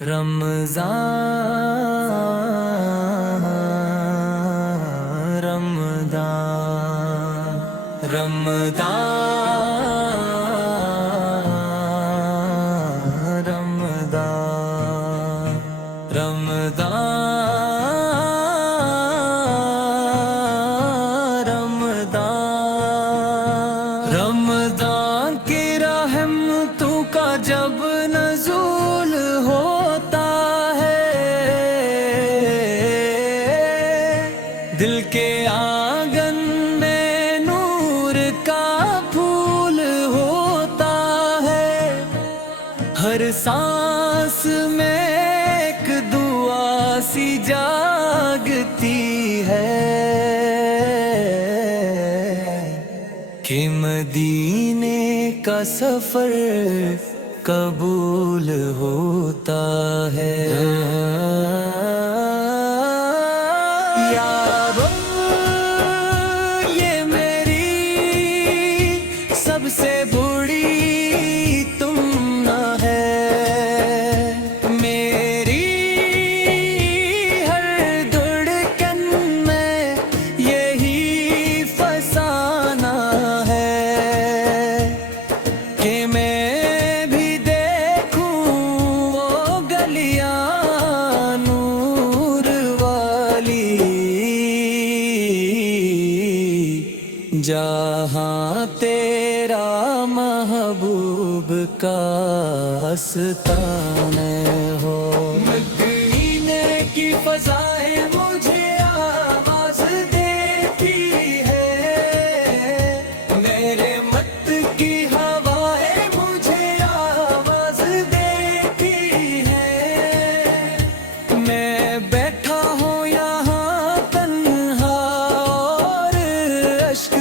رمضان رمضان رمضان رمضان رمضان رمضان رمضان کی رحمتوں کا جب نزول ہوتا ہے، دل کے آنگن میں نور کا پھول ہوتا ہے، ہر سانس میں ایک دعا سی جاگتی ہے کہ مدینے کا سفر قبول ہوتا ہے۔ یا رب یہ میری سب سے بڑی تمنا ہے، میری ہر دھڑکن میں یہی فسانہ ہے کہ میں بھی دیکھوں وہ گلیاں نور والی، جہاں تیرا محبوب کا آستان ہو۔ مدینے کی فضائیں مجھے آواز دیتی ہے، میرے مت کی ہوائیں مجھے آواز دیتی ہے، میں بیٹھا ہوں یہاں تنہا اور اشک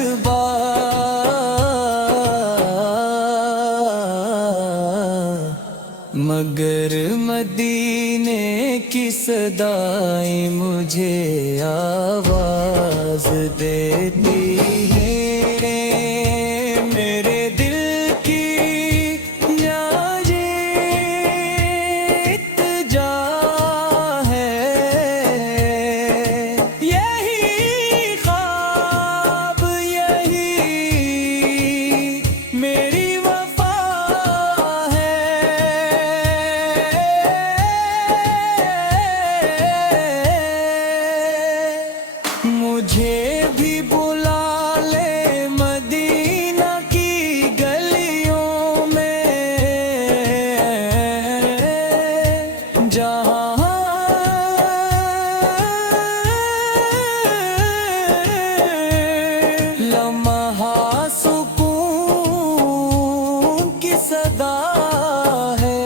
مگر مدینے کی صدائیں مجھے آواز دیتی ہے، میرے دل کی التجا ہے، یہی خواب یہی میری مجھے بھی بلا لے مدینہ کی گلیوں میں، جہاں لمحہ سکون کی صدا ہے،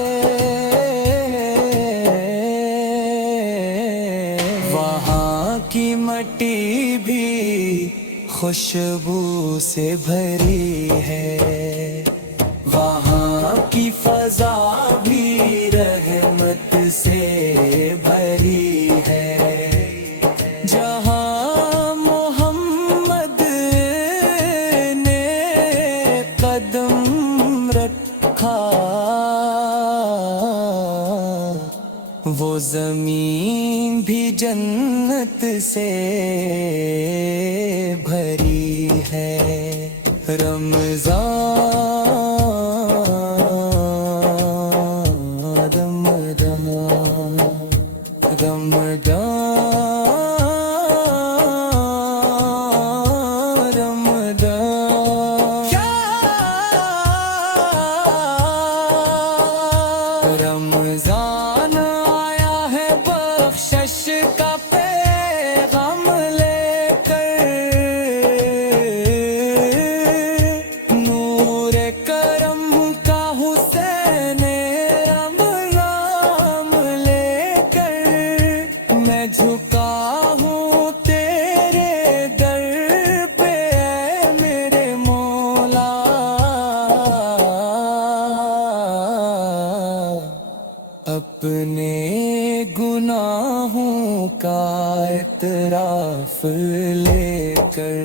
وہاں کی مٹی بھی خوشبو سے بھری ہے، وہاں کی فضا بھی رحمت سے بھری ہے، جہاں محمد نے قدم رکھا وہ زمین بھی جنت سے بھری ہے۔ رمضان رمضان رمضان رمضان رمضان آیا ہے بخشش کا پیغام لے کر، نور کرم کا حسین رام رام لے کر، میں جھکا ہوں تیرے در پہ اے میرے مولا، اپنے گناہوں کا اعتراف لے کر،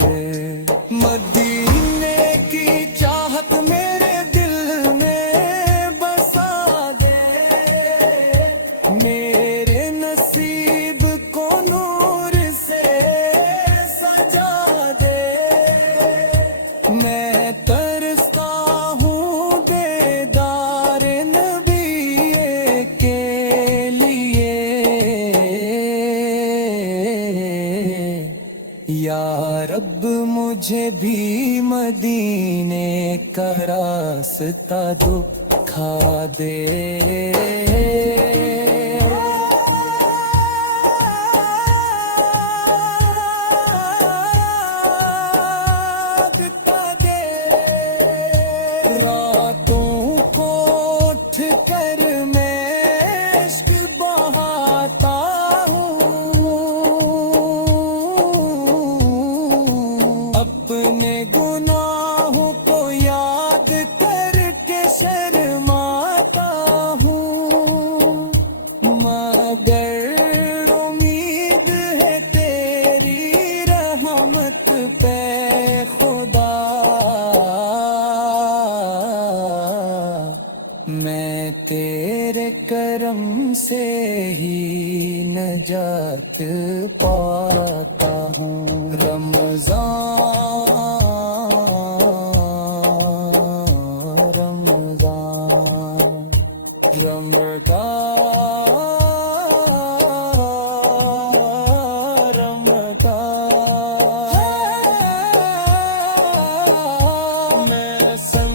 مدینے کی چاہت میرے دل میں بسا دے، کا راستہ دکھا دے اپنے گناہوں کو یاد کر کے شرماتا ہوں مگر امید ہے تیری رحمت پہ خدا میں تیرے کرم سے ہی نجات پاتا ہوں رمضان میں سن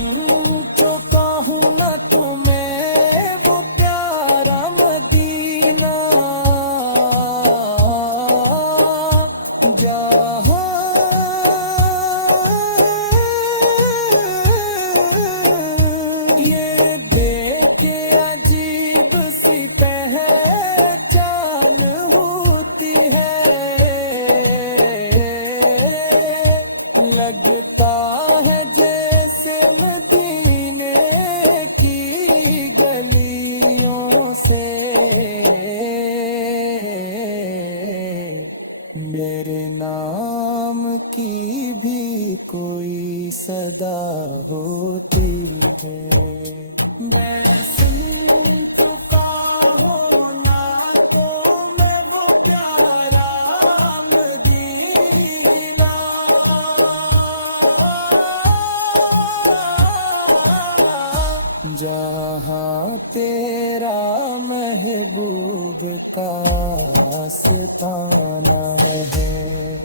چکا ہوں نہ تمہیں وہ پیارا مدینہ جہاں یہ دیکھ کے عجیب سی پہچان ہوتی ہے لگتا ہے جیسے مدینے کی گلیوں سے میرے نام کی بھی کوئی صدا ہوتی ہے میں سن چکا ہوں نہ تو میں وہ پیارا مدینہ جہاں تیرا محبوب کا آستانہ ہے